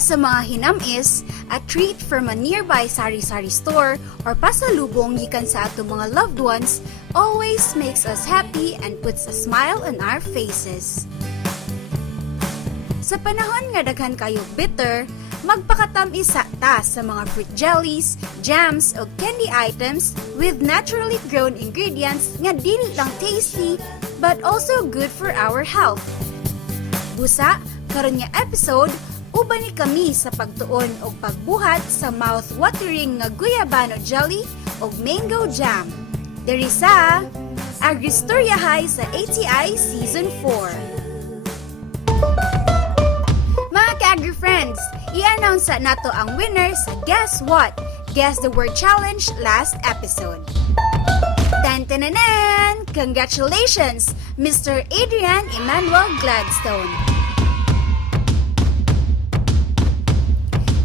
Para sa mga hinamis, a treat from a nearby sari-sari store or pasalubong gikan sa atong mga loved ones always makes us happy and puts a smile on our faces. Sa panahon nga daghan kayo bitter, magpakatamis ta sa mga fruit jellies, jams o candy items with naturally grown ingredients nga dili lang tasty but also good for our health. Busa, karon nga episode, uban ni kami sa pagtuon o pagbuhat sa mouth-watering nga guyabano jelly o mango jam. Diri sa Agristoryahay sa ATI Season 4. Mga ka-Agri-friends, i-announce nato ang winner sa Guess What? Guess the Word Challenge last episode. Tan-tananan! Congratulations, Mr. Adrian Emmanuel Gladstone!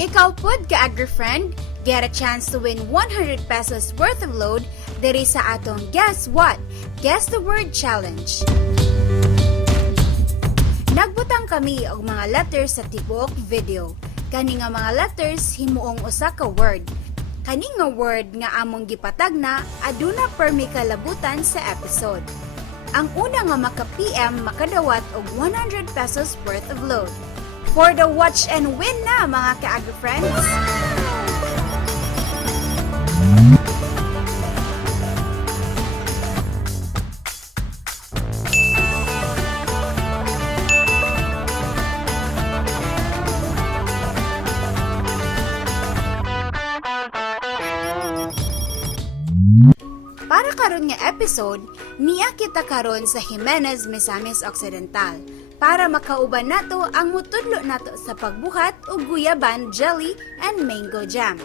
Ikaw pod ka Agri-friend, get a chance to win 100 pesos worth of load diri sa atong Guess What? Guess the Word Challenge. Nagbutang kami og mga letters sa tibuok video. Kani nga mga letters himuong usa ka word. Kani nga word nga among gipatag na aduna per mi kalabutan sa episode. Ang una nga maka-PM makadawat og 100 pesos worth of load. For the watch and win na mga ka-Agri-friends! Para karon nga episode, niya kita karon sa Jimenez, Misamis Occidental para makauban nato ang mutudlo nato sa pagbuhat og guyaban jelly and mango jam.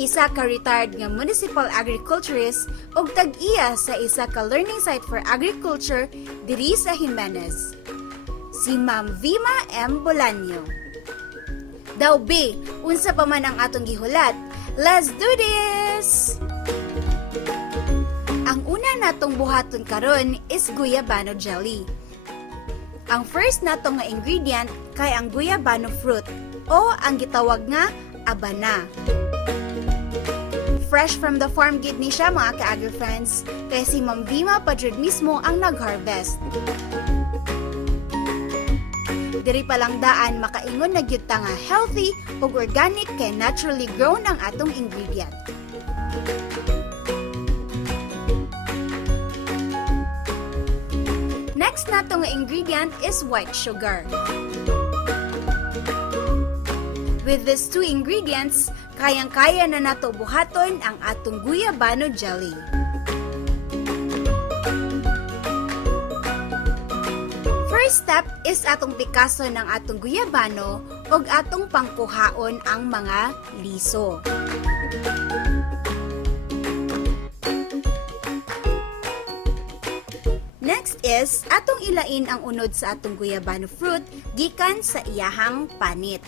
Isa ka retired nga municipal agriculturist og tag-iya sa isa ka learning site for agriculture diri sa Jimenez. Si Ma'am Vima M. Bolaño. Daw B, unsa pa man ang atong gihulat, let's do this! Ang una natong buhaton karon is guyabano jelly. Ang first natong nga ingredient kay ang guyabano fruit o ang gitawag nga abana. Fresh from the farm gid ni siya mga ka-Agri-friends kay si Ma'am Vima Padrid mismo ang nag-harvest. Diri pa lang daan makaingon na gyud ta nga healthy ug organic kay naturally grown ang atong ingredient. Next nato nga ingredient is white sugar. With these two ingredients, kayang-kaya na nato buhaton ang atong guyabano jelly. First step is atong pikaso ng atong guyabano ug atong pangkuhaon ang mga liso. Next is atong ilain ang unod sa atong guyabano fruit gikan sa iyahang panit.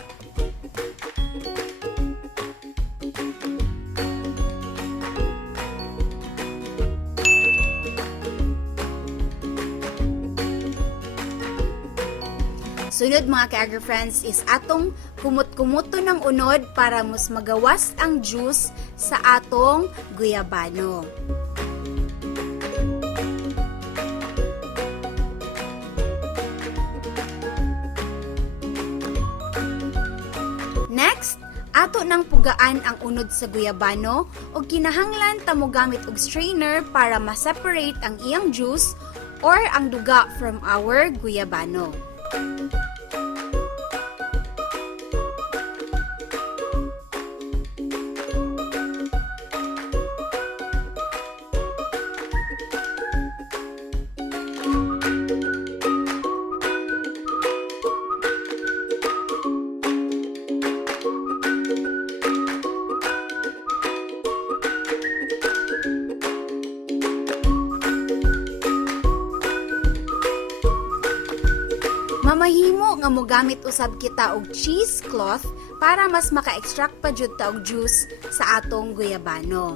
Sunod mga ka-Agri-friends is atong kumot-kumuto ng unod para mas magawas ang juice sa atong guyabano. Next, ato nang pugaan ang unod sa guyabano o kinahanglan ta mo gamit og strainer para ma-separate ang iyang juice or ang duga from our guyabano. Mamahimo nga mogamit usab kita og cheesecloth para mas maka-extract pa jud ta og juice sa atong guyabano.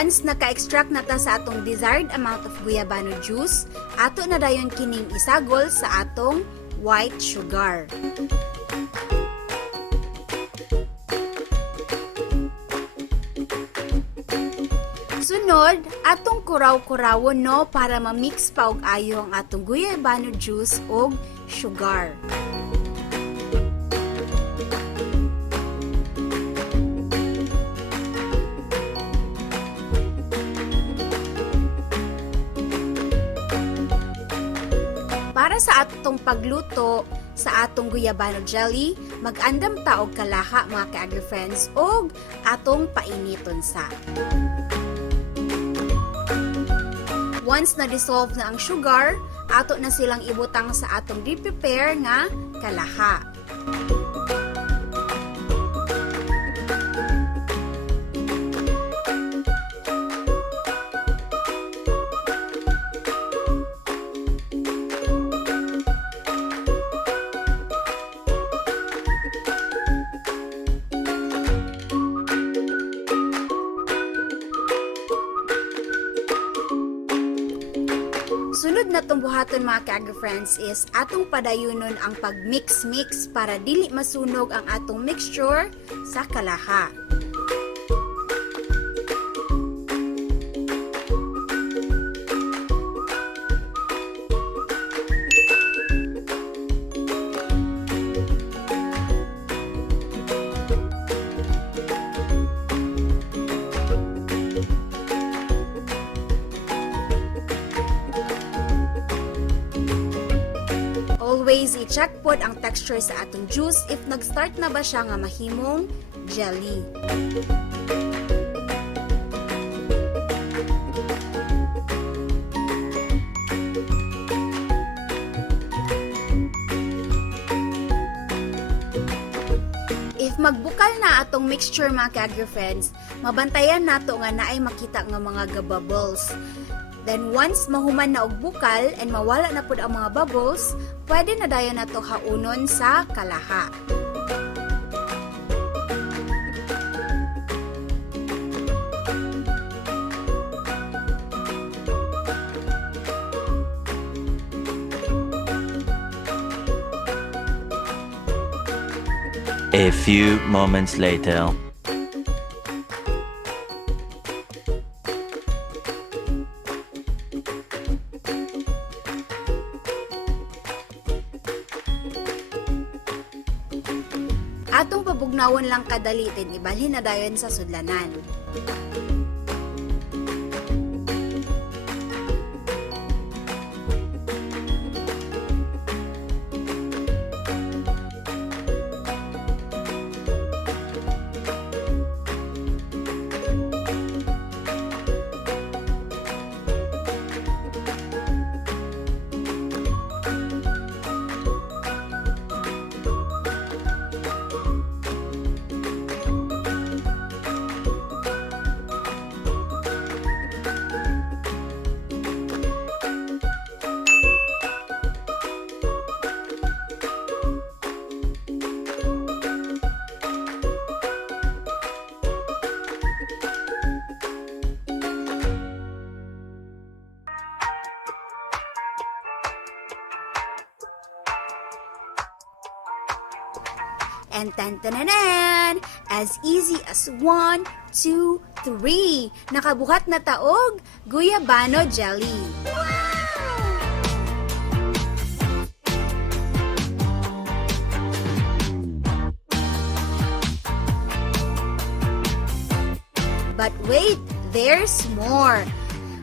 Once naka-extract na ta sa atong desired amount of guyabano juice, ato na dayon kining isagol sa atong white sugar. Sunod, atong kuraw-kurawon no para ma-mix pa og ayo ang atong guyabano juice og sugar. Para sa atong pagluto sa atong guyabano jelly, mag-andam ta og kalaha mga ka-agri-friends og atong painiton sa. Once na-dissolve na ang sugar, ato na silang ibutang sa atong di-prepare nga kalaha. Sunod na tong buhaton mga ka-agri-friends is atong padayunon ang pag-mix-mix para dili masunog ang atong mixture sa kalaha. Always i-check pod ang texture sa atong juice if nag-start na ba siya nga mahimong jelly. If magbukal na atong mixture mga ka-agri-friends, mabantayan nato nga naay makita nga mga bubbles. Then once mahuman na og bukal and mawala na pud ang mga bubbles, pwede na dayon nato haunon sa kalaha. A few moments later. Atong pabugnawon lang kadalitin, ibalhin na dayon sa sudlanan. And tan-tananan! As easy as 1, 2, 3. Nakabuhat na taog guyabano jelly. But wait, there's more.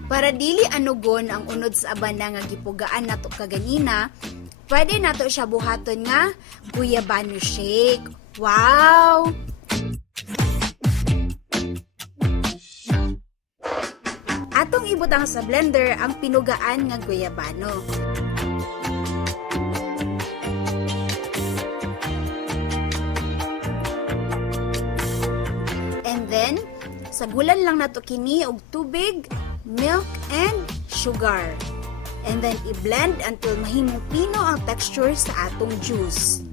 Para dili anugon ang unod sa abana nga gipugaan nato kaganina, pwede nato siya buhaton nga guyabano shake. Wow! Atong ibutang sa blender ang pinugaan nga guyabano. And then, sagulan lang nato kini og tubig, milk, and sugar. And then, i-blend until mahimong pino ang texture sa atong juice.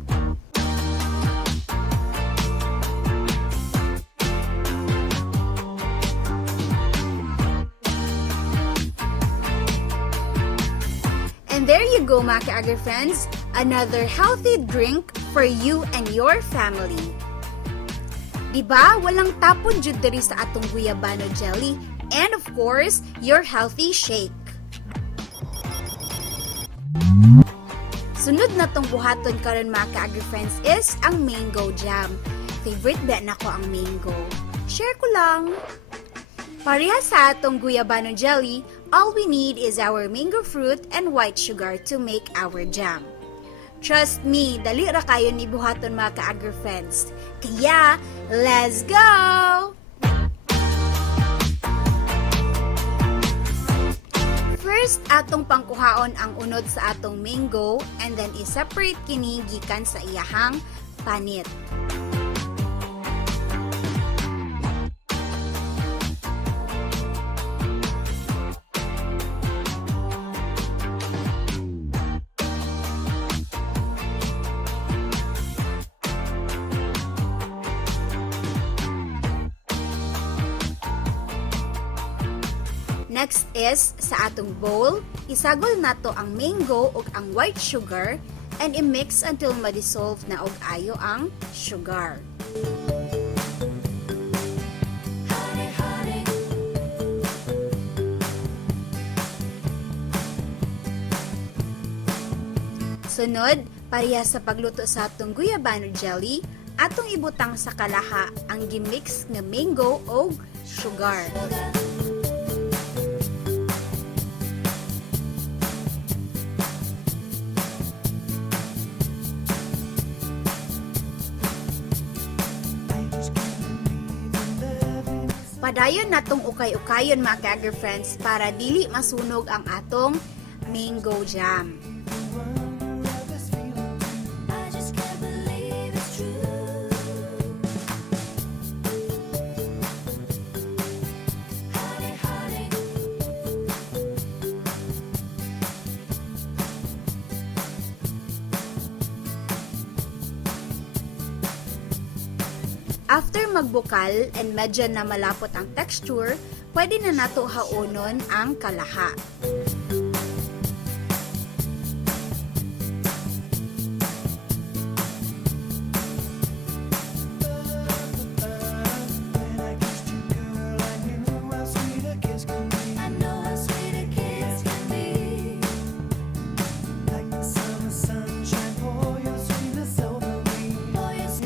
And there you go mga ka-agri friends, another healthy drink for you and your family. Diba, walang tapon jud diri sa atong guyabano jelly and of course, your healthy shake. Sunod na tong buhaton karon mga ka-agri friends is ang mango jam. Favorite ba nako ang mango? Share ko lang. Pareha sa atong guyabano jelly, all we need is our mango fruit and white sugar to make our jam. Trust me, dali ra kayo ni buhaton mga ka-agri friends. Kaya, let's go! First, atong pangkuhaon ang unod sa atong mango and then i-separate kini gikan sa iyahang panit. Next is, sa atong bowl, isagol nato ang mango ug ang white sugar and i-mix until ma-dissolve na og ayo ang sugar. Sunod, pareha sa pagluto sa atong guyabano jelly, atong ibutang sa kalaha ang gimix nga mango ug sugar. Padayon natong ukay-ukayon mga ka-agri friends para dili masunog ang atong mango jam. After magbukal and medyo na malapot ang texture, pwede na nato haunon ang kalaha.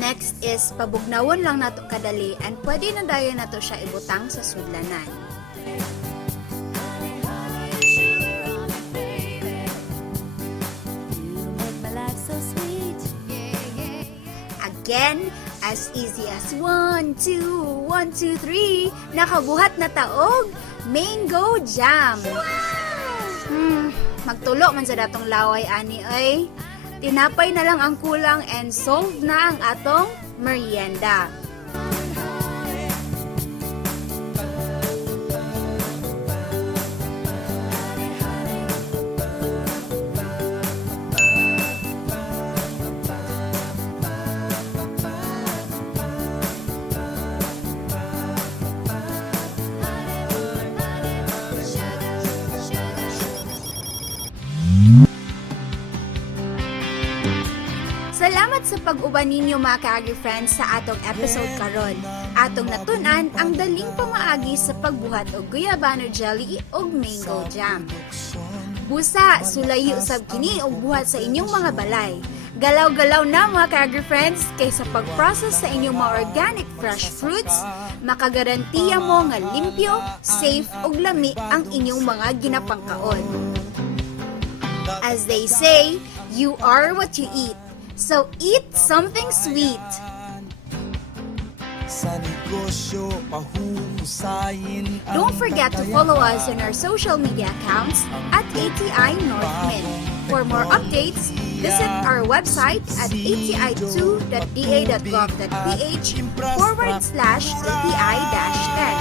Next is pabugnawon lang nato kadali and pwede na dayon nato siya ibutang sa sudlanan. Again, as easy as 1, 2, 1, 2, 3, nakabuhat na taog mango jam. Magtulo man sa datong laway ani ay. Tinapay na lang ang kulang and solved na ang atong merienda. Salamat sa pag-uban ninyo mga ka-agri friends sa atong episode karon. Atong natunan ang daling pamaagi sa pagbuhat og guyabano jelly ug mango jam. Busa, sulayo usab kini og buhat sa inyong mga balay. Galaw-galaw na mga ka-agri friends kay sa pag-process sa inyong mga organic fresh fruits, makagarantiya mo nga limpyo, safe ug lami ang inyong mga ginapangkaon. As they say, you are what you eat. So eat something sweet. Don't forget to follow us on our social media accounts at ATI Northmin. For more updates, visit our website at ati2.da.ph/ATI-10.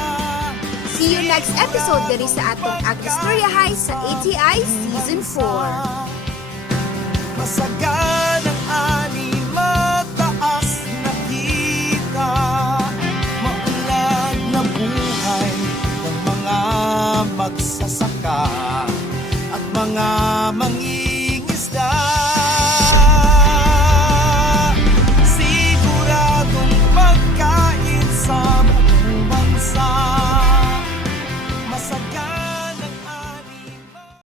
See you next episode diri sa atong Agristoryahay sa ATI Season 4. Masagan ang ani, mataas na kita, maunlad na buhay ng mga magsasaka at mga